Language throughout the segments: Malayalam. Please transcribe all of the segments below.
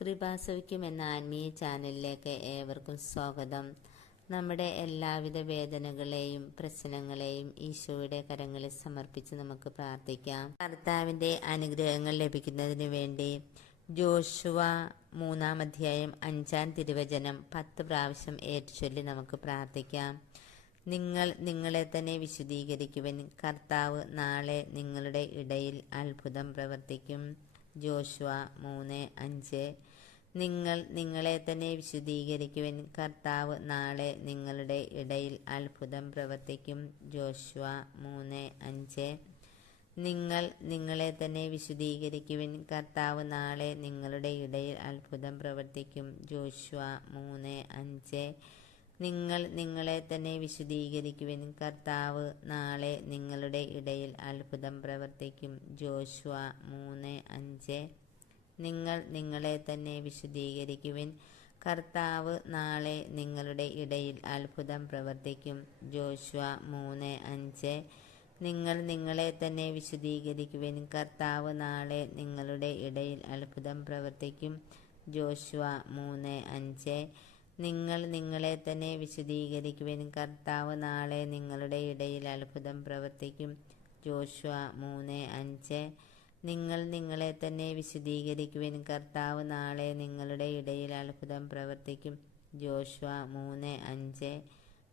കൃപാസവിക്കും എന്ന ആത്മീയ ചാനലിലേക്ക് ഏവർക്കും സ്വാഗതം. നമ്മുടെ എല്ലാവിധ വേദനകളെയും പ്രശ്നങ്ങളെയും ഈശോയുടെ കരങ്ങളിൽ സമർപ്പിച്ച് നമുക്ക് പ്രാർത്ഥിക്കാം. കർത്താവിന്റെ അനുഗ്രഹങ്ങൾ ലഭിക്കുന്നതിന് വേണ്ടി ജോഷുവ മൂന്നാം അധ്യായം അഞ്ചാം തിരുവചനം പത്ത് പ്രാവശ്യം ഏറ്റുചൊല്ലി നമുക്ക് പ്രാർത്ഥിക്കാം. നിങ്ങൾ നിങ്ങളെ തന്നെ വിശദീകരിക്കുവൻ കർത്താവ് നാളെ നിങ്ങളുടെ ഇടയിൽ അത്ഭുതം പ്രവർത്തിക്കും. ജോഷുവ മൂന്ന് അഞ്ച്. നിങ്ങൾ നിങ്ങളെ തന്നെ വിശദീകരിക്കുവൻ കർത്താവ് നാളെ നിങ്ങളുടെ ഇടയിൽ അത്ഭുതം പ്രവർത്തിക്കും. ജോഷുവ മൂന്ന് അഞ്ച്. നിങ്ങൾ നിങ്ങളെ തന്നെ വിശദീകരിക്കുവിൻ കർത്താവ് നാളെ നിങ്ങളുടെ ഇടയിൽ അത്ഭുതം പ്രവർത്തിക്കും. ജോഷുവ മൂന്ന് അഞ്ച്. നിങ്ങൾ നിങ്ങളെ തന്നെ വിശദീകരിക്കുവിൻ കർത്താവ് നാളെ നിങ്ങളുടെ ഇടയിൽ അത്ഭുതം പ്രവർത്തിക്കും. ജോഷുവ മൂന്ന് അഞ്ച്. നിങ്ങൾ നിങ്ങളെ തന്നെ വിശദീകരിക്കുവിൻ കർത്താവ് നാളെ നിങ്ങളുടെ ഇടയിൽ അത്ഭുതം പ്രവർത്തിക്കും. ജോഷുവ മൂന്ന് അഞ്ച്. നിങ്ങൾ നിങ്ങളെ തന്നെ വിശദീകരിക്കുവിൻ കർത്താവ് നാളെ നിങ്ങളുടെ ഇടയിൽ അത്ഭുതം പ്രവർത്തിക്കും. ജോഷുവ മൂന്ന് അഞ്ച്. നിങ്ങൾ നിങ്ങളെ തന്നെ വിശദീകരിക്കുവിൻ കർത്താവ് നാളെ നിങ്ങളുടെ ഇടയിൽ അത്ഭുതം പ്രവർത്തിക്കും. ജോഷുവ മൂന്ന് അഞ്ച്. നിങ്ങൾ നിങ്ങളെ തന്നെ വിശദീകരിക്കുവിൻ. കർത്താവ് നാളെ നിങ്ങളുടെ ഇടയിൽ അത്ഭുതം പ്രവർത്തിക്കും. ജോഷുവ മൂന്ന് അഞ്ച്.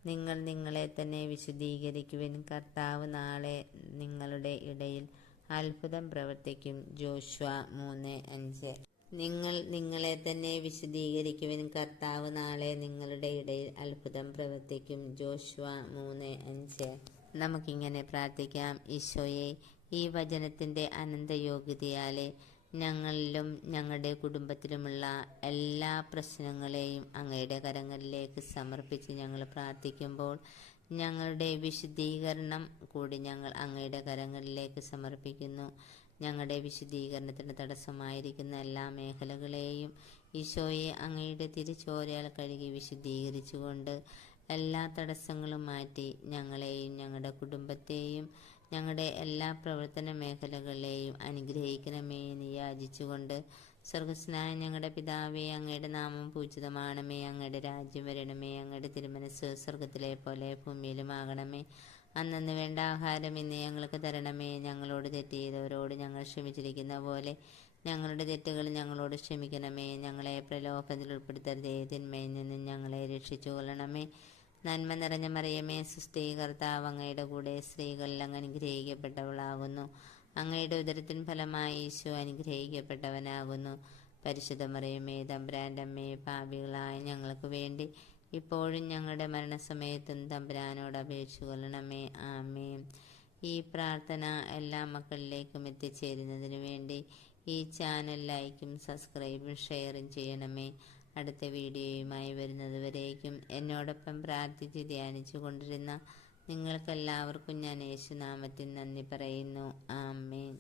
നിങ്ങൾ നിങ്ങളെ തന്നെ വിശദീകരിക്കുവിൻ. കർത്താവ് നാളെ നിങ്ങളുടെ ഇടയിൽ അത്ഭുതം പ്രവർത്തിക്കും. ജോഷുവ മൂന്ന് അഞ്ച്. നിങ്ങൾ നിങ്ങളെ തന്നെ വിശദീകരിക്കുവിൻ. കർത്താവ് നാളെ നിങ്ങളുടെ ഇടയിൽ അത്ഭുതം പ്രവർത്തിക്കും. ജോഷുവ മൂന്ന് അഞ്ച്. നമുക്കിങ്ങനെ പ്രാർത്ഥിക്കാം. ഈശോയെ ഈ വചനത്തിന്റെ അനന്തയോഗ്യതയാലെ ഞങ്ങളിലും ഞങ്ങളുടെ കുടുംബത്തിലുമുള്ള എല്ലാ പ്രശ്നങ്ങളെയും അങ്ങയുടെ കരങ്ങളിലേക്ക് സമർപ്പിച്ച് ഞങ്ങൾ പ്രാർത്ഥിക്കുമ്പോൾ ഞങ്ങളുടെ വിശുദ്ധീകരണം കൂടി ഞങ്ങൾ അങ്ങയുടെ കരങ്ങളിലേക്ക് സമർപ്പിക്കുന്നു. ഞങ്ങളുടെ വിശുദ്ധീകരണത്തിന് തടസ്സമായിരിക്കുന്ന എല്ലാ മേഖലകളെയും ഈശോയെ അങ്ങയുടെ തിരിച്ചോരയാൽ കഴുകി വിശുദ്ധീകരിച്ചുകൊണ്ട് എല്ലാ തടസ്സങ്ങളും മാറ്റി ഞങ്ങളെയും ഞങ്ങളുടെ കുടുംബത്തെയും ഞങ്ങളുടെ എല്ലാ പ്രവർത്തന മേഖലകളെയും അനുഗ്രഹിക്കണമേ എന്ന് യാചിച്ചുകൊണ്ട് സ്വർഗസ്നായ ഞങ്ങളുടെ പിതാവേ അങ്ങയുടെ നാമം പൂജിതമാണമേ അങ്ങയുടെ രാജ്യം വരണമേ അങ്ങയുടെ തിരുമനസ് സ്വർഗത്തിലെ പോലെ ഭൂമിയിലുമാകണമേ. അന്നു വേണ്ട ആഹാരം ഇന്ന് ഞങ്ങൾക്ക് തരണമേ. ഞങ്ങളോട് തെറ്റ് ചെയ്തവരോട് ഞങ്ങൾ ക്ഷമിച്ചിരിക്കുന്ന പോലെ ഞങ്ങളുടെ തെറ്റുകൾ ഞങ്ങളോട് ക്ഷമിക്കണമേ. ഞങ്ങളെ പ്രലോഭത്തിൽ ഉൾപ്പെടുത്തരുതേ. തിന്മയിൽ നിന്നും ഞങ്ങളെ രക്ഷിച്ചു കൊള്ളണമേ. നന്മ നിറഞ്ഞ മറിയമേ സുസ്ഥീ കർത്താവ് അങ്ങയുടെ കൂടെ സ്ത്രീകളിൽ അങ്ങ് അനുഗ്രഹിക്കപ്പെട്ടവളാകുന്നു. അങ്ങയുടെ ഉദരത്തിൻ ഫലമായി ഈശോ അനുഗ്രഹിക്കപ്പെട്ടവനാകുന്നു. പരിശുദ്ധ മറിയമേ തമ്പുരാന്റെ അമ്മേ പാപികളായ ഞങ്ങൾക്ക് വേണ്ടി ഇപ്പോഴും ഞങ്ങളുടെ മരണസമയത്തും തമ്പുരാനോട് അപേക്ഷിച്ചു കൊള്ളണമേ. ആമേ ഈ പ്രാർത്ഥന എല്ലാ മക്കളിലേക്കും എത്തിച്ചേരുന്നതിന് വേണ്ടി ഈ ചാനൽ ലൈക്കും സബ്സ്ക്രൈബും ഷെയറും ചെയ്യണമേ. അടുത്ത വീഡിയോയുമായി വരുന്നതുവരേക്കും എന്നോടൊപ്പം പ്രാർത്ഥിച്ച് ധ്യാനിച്ചു കൊണ്ടിരുന്ന നിങ്ങൾക്കെല്ലാവർക്കും ഞാൻ യേശുനാമത്തിൽ നന്ദി പറയുന്നു. ആമേൻ.